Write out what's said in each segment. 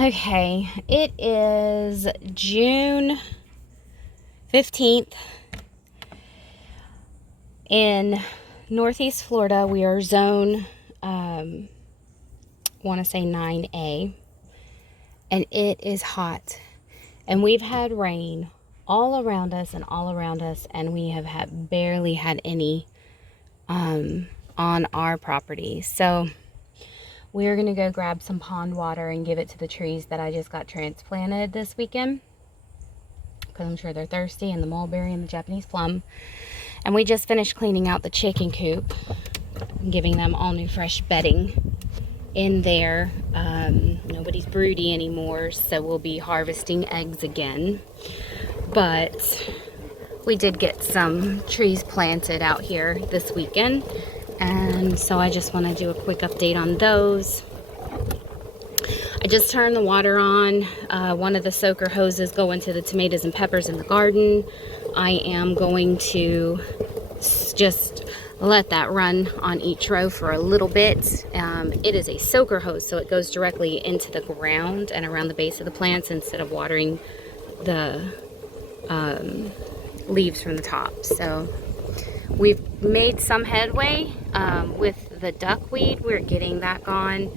Okay, it is June 15th in Northeast Florida. We are zone, want to say 9A, and it is hot. And we've had rain all around us, and we have barely had any on our property. So we're going to go grab some pond water and give it to the trees that I just got transplanted this weekend, because I'm sure they're thirsty, and the mulberry and the Japanese plum. And we just finished cleaning out the chicken coop and giving them all new fresh bedding in there. Nobody's broody anymore, so we'll be harvesting eggs again. But we did get some trees planted out here this weekend, and so I just want to do a quick update on those. I just turned the water on. One of the soaker hoses going to the tomatoes and peppers in the garden. I am going to just let that run on each row for a little bit. It is a soaker hose, so it goes directly into the ground and around the base of the plants instead of watering the leaves from the top. So we've made some headway with the duckweed. We're getting that gone,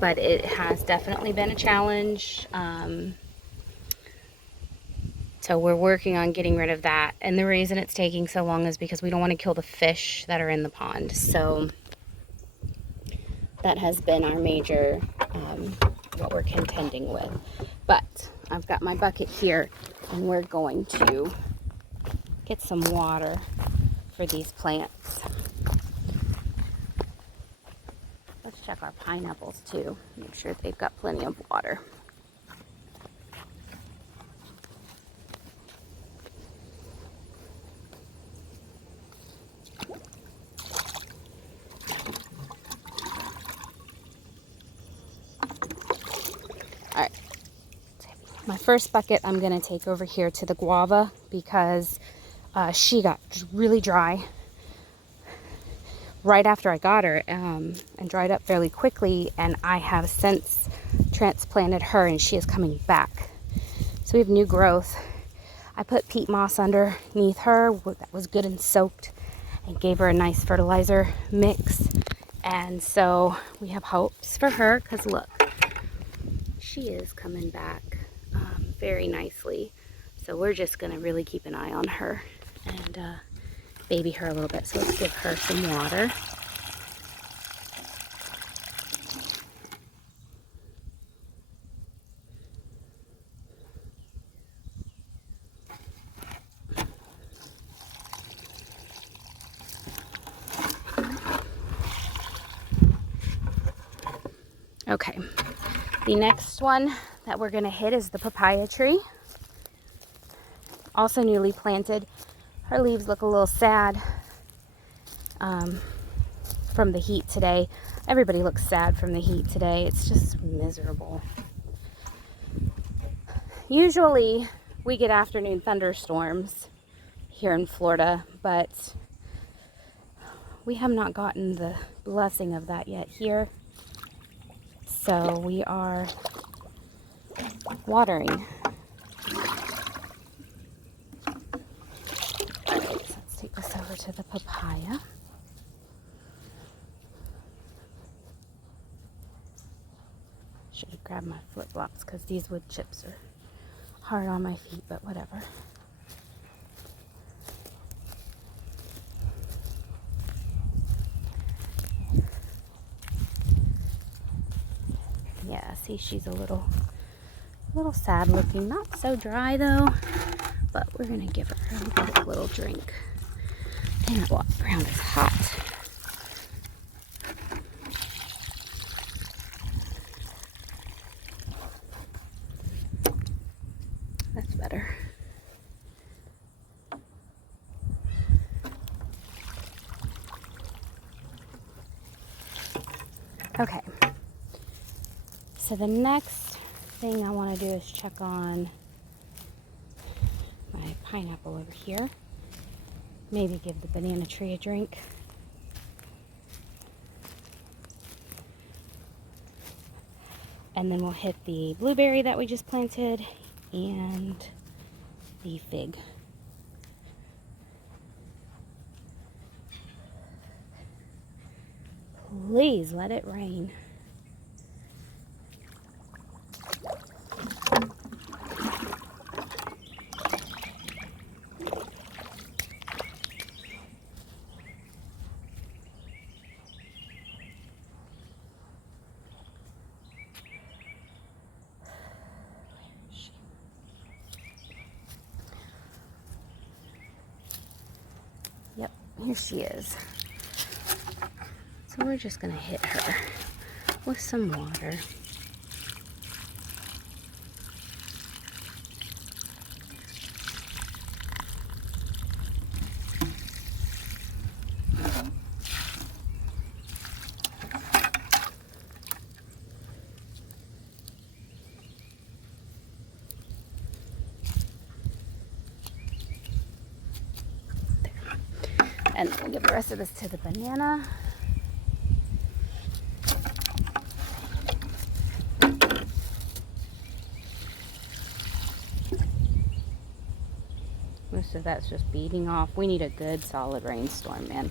but it has definitely been a challenge. So we're working on getting rid of that. And the reason it's taking so long is because we don't want to kill the fish that are in the pond. So that has been our major, what we're contending with. But I've got my bucket here, and we're going to get some water for these plants. Let's check our pineapples too, make sure they've got plenty of water. All right, my first bucket I'm gonna take over here to the guava, because she got really dry right after I got her, and dried up fairly quickly, and I have since transplanted her, and she is coming back. So we have new growth. I put peat moss underneath her that was good and soaked, and gave her a nice fertilizer mix. And so we have hopes for her, because look, she is coming back very nicely. So we're just going to really keep an eye on her and baby her a little bit. So let's give her some water. Okay, the next one that we're going to hit is the papaya tree. Also newly planted. Her leaves look a little sad from the heat today. Everybody looks sad from the heat today. It's just miserable. Usually we get afternoon thunderstorms here in Florida, but we have not gotten the blessing of that yet here. So we are watering. All right, so let's take this over to the papaya. Should have grabbed my flip-flops, because these wood chips are hard on my feet, but whatever. Yeah, see, she's a little sad looking. Not so dry though, but we're gonna give her a quick little drink. Dang, that ground is hot. That's better. Okay. So the next thing I want to do is check on my pineapple over here. Maybe give the banana tree a drink. And then we'll hit the blueberry that we just planted and the fig. Please let it rain. Yep, here she is. So we're just gonna hit her with some water. And we'll give the rest of this to the banana. Most of that's just beating off. We need a good solid rainstorm, man.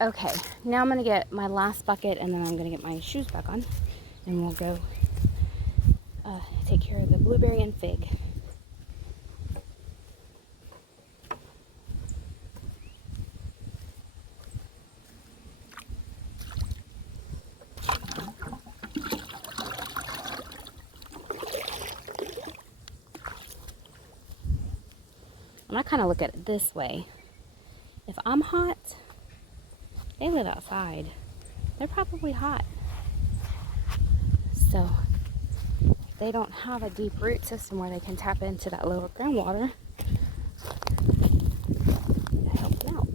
Okay, now I'm gonna get my last bucket and then I'm gonna get my shoes back on and we'll go take care of the blueberry and fig. And I kind of look at it this way. If I'm hot, they live outside. They're probably hot. So they don't have a deep root system where they can tap into that lower groundwater to help them out.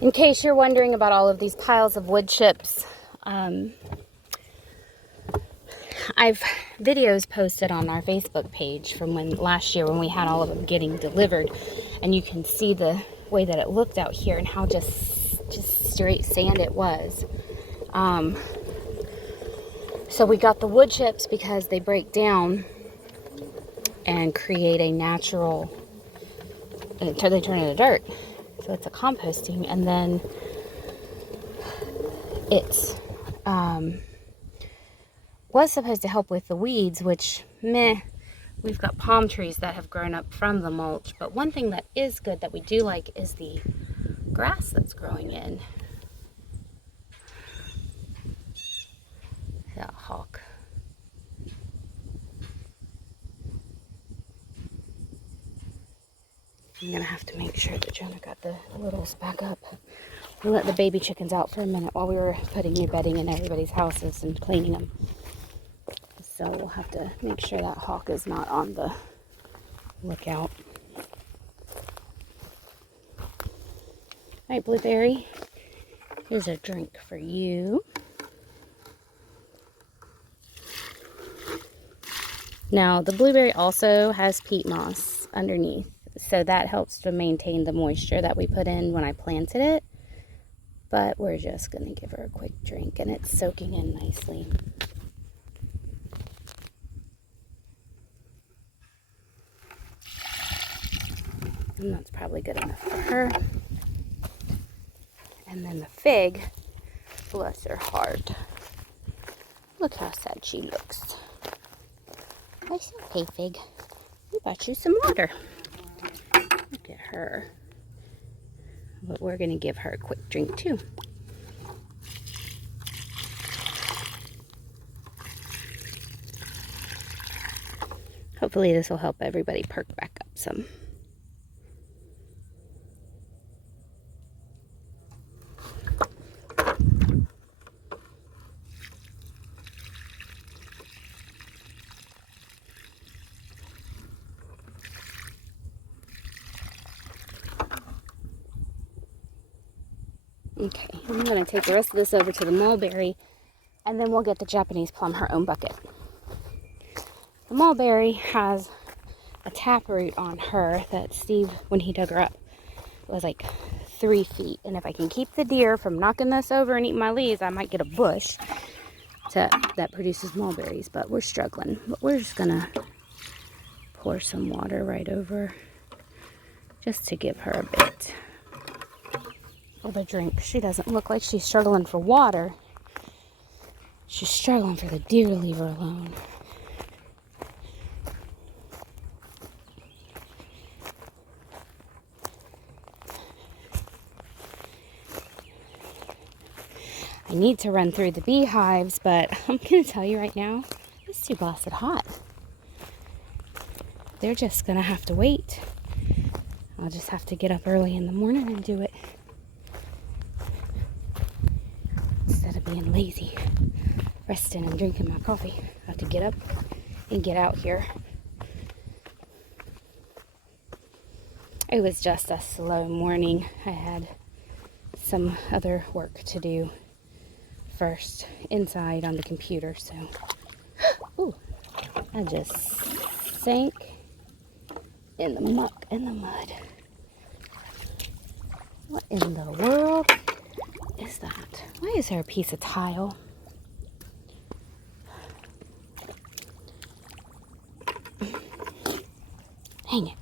In case you're wondering about all of these piles of wood chips, I've videos posted on our Facebook page from last year when we had all of them getting delivered, and you can see the way that it looked out here and how just straight sand it was. So we got the wood chips because they break down and create a natural, they turn into dirt. So it's a composting, and then it's was supposed to help with the weeds, which meh. We've got palm trees that have grown up from the mulch, but one thing that is good that we do like is the grass that's growing in. That hawk. I'm gonna have to make sure that Jonah got the littles back up. We let the baby chickens out for a minute while we were putting new bedding in everybody's houses and cleaning them. So we'll have to make sure that hawk is not on the lookout. All right, Blueberry, here's a drink for you. Now, the blueberry also has peat moss underneath, so that helps to maintain the moisture that we put in when I planted it. But we're just going to give her a quick drink, and it's soaking in nicely. And that's probably good enough for her. And then the fig, bless her heart. Look how sad she looks. It's okay, Fig. We bought you some water. Look at her. But we're going to give her a quick drink too. Hopefully this will help everybody perk back up some. Okay, I'm going to take the rest of this over to the mulberry, and then we'll get the Japanese plum her own bucket. The mulberry has a taproot on her that Steve, when he dug her up, was like 3 feet. And if I can keep the deer from knocking this over and eating my leaves, I might get a bush that produces mulberries. But we're struggling. But we're just going to pour some water right over just to give her a bit of a drink. She doesn't look like she's struggling for water. She's struggling for the deer to leave her alone. I need to run through the beehives, but I'm going to tell you right now, it's too blasted hot. They're just going to have to wait. I'll just have to get up early in the morning and do it. Instead of being lazy, resting and drinking my coffee. I have to get up and get out here. It was just a slow morning. I had some other work to do first inside on the computer, so ooh, I just sank in the muck and the mud. What in the world is that? Why is there a piece of tile? Hang it.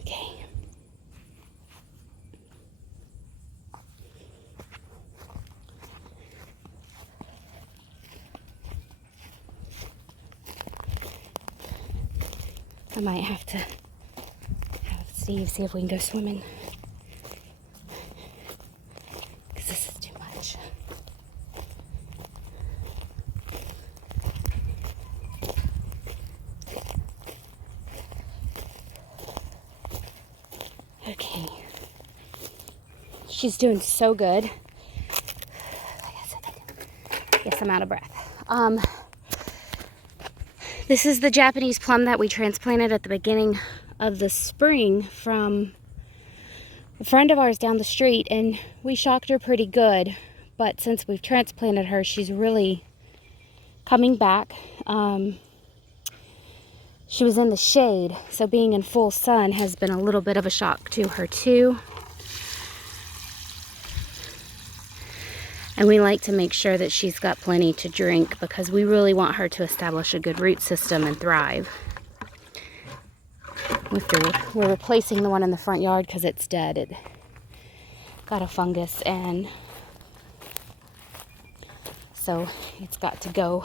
Okay. I might have to have Steve see if we can go swimming. Because this is too much. Okay. She's doing so good. Yes, I'm out of breath. This is the Japanese plum that we transplanted at the beginning of the spring from a friend of ours down the street, and we shocked her pretty good. But since we've transplanted her, she's really coming back. She was in the shade, so being in full sun has been a little bit of a shock to her too. And we like to make sure that she's got plenty to drink because we really want her to establish a good root system and thrive. We're replacing the one in the front yard because it's dead. It got a fungus, and so it's got to go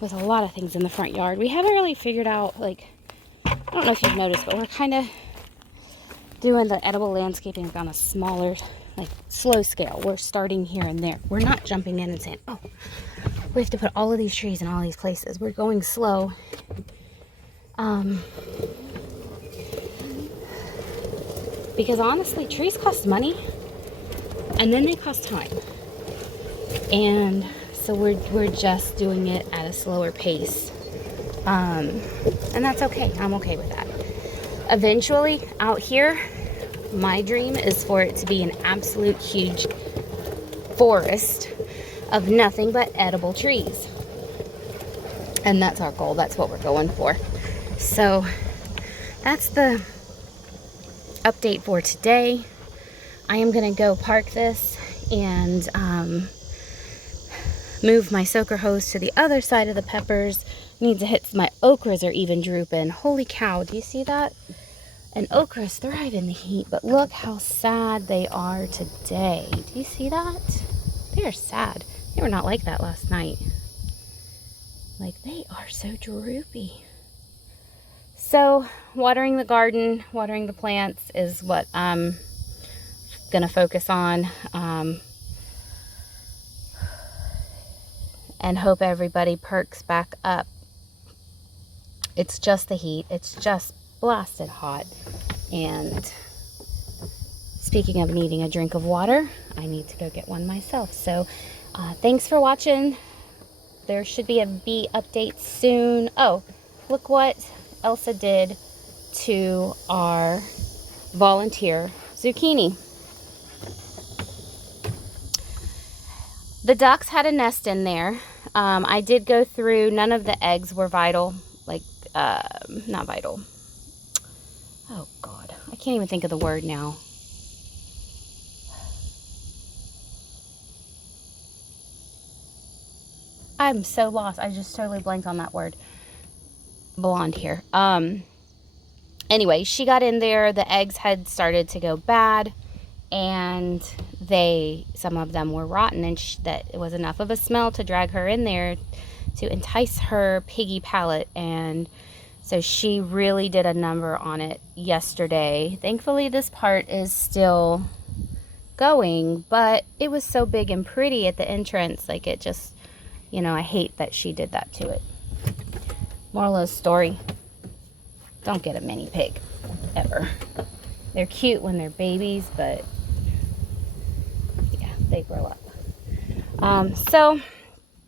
with a lot of things in the front yard. We haven't really figured out, like, I don't know if you've noticed, but we're kind of doing the edible landscaping on a smaller, like, slow scale. We're starting here and there. We're not jumping in and saying, oh, we have to put all of these trees in all these places. We're going slow. Because honestly, trees cost money, and then they cost time. And so we're just doing it at a slower pace. And that's okay. I'm okay with that. Eventually, out here, my dream is for it to be an absolute huge forest of nothing but edible trees. And that's our goal. That's what we're going for. So that's the update for today. I am going to go park this and move my soaker hose to the other side of the peppers. Need to hit, my okras are even drooping. Holy cow, do you see that? And okras thrive in the heat, but look how sad they are today. Do you see that? They are sad. They were not like that last night. Like, they are so droopy. So, watering the garden, watering the plants is what I'm going to focus on. And hope everybody perks back up. It's just the heat. It's just blasted hot. And speaking of needing a drink of water, I need to go get one myself. So thanks for watching. There should be a bee update soon. Oh, look what Elsa did to our volunteer zucchini. The ducks had a nest in there. I did go through, none of the eggs were vital, like, not vital. Oh God, I can't even think of the word now. I'm so lost. I just totally blanked on that word. Blonde here. Anyway, she got in there. The eggs had started to go bad, and some of them were rotten, and that it was enough of a smell to drag her in there to entice her piggy palate. And so she really did a number on it yesterday. Thankfully, this part is still going, but it was so big and pretty at the entrance. Like, it just, you know, I hate that she did that to it. Moral of the story, don't get a mini pig, ever. They're cute when they're babies, but yeah, they grow up. So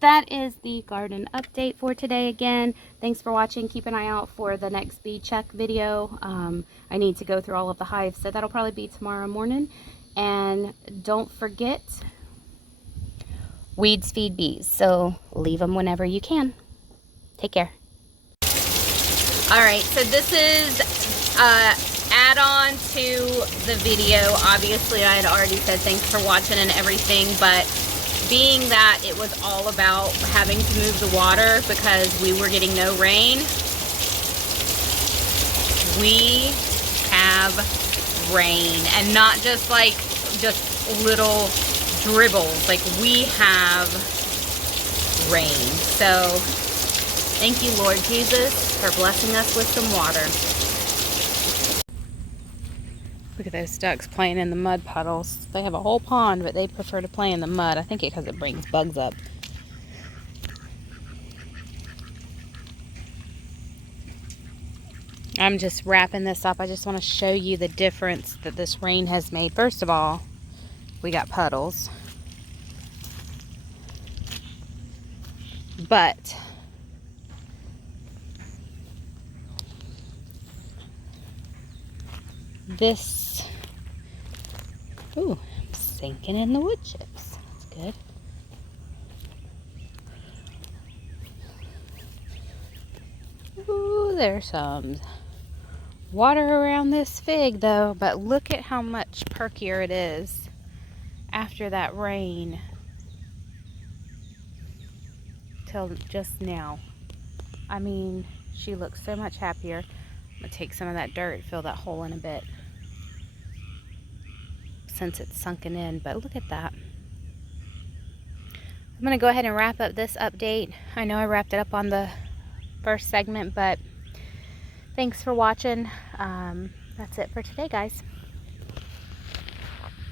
that is the garden update for today. Again, thanks for watching. Keep an eye out for the next bee check video. I need to go through all of the hives, so that'll probably be tomorrow morning. And don't forget, weeds feed bees, so leave them whenever you can. Take care. All right, so this is add-on to the video. Obviously, I had already said thanks for watching and everything, but being that it was all about having to move the water because we were getting no rain, we have rain, and not just like just little dribbles. Like, we have rain. So thank you, Lord Jesus, for blessing us with some water. Look at those ducks playing in the mud puddles. They have a whole pond, but they prefer to play in the mud. I think it's because it brings bugs up. I'm just wrapping this up. I just want to show you the difference that this rain has made. First of all, we got puddles. But this, ooh, I'm sinking in the wood chips. That's good. Ooh, there's some water around this fig though, but look at how much perkier it is after that rain till just now. I mean, she looks so much happier. I'm gonna take some of that dirt, fill that hole in a bit since it's sunken in, but look at that. I'm gonna go ahead and wrap up this update. I know I wrapped it up on the first segment, but thanks for watching. That's it for today, guys.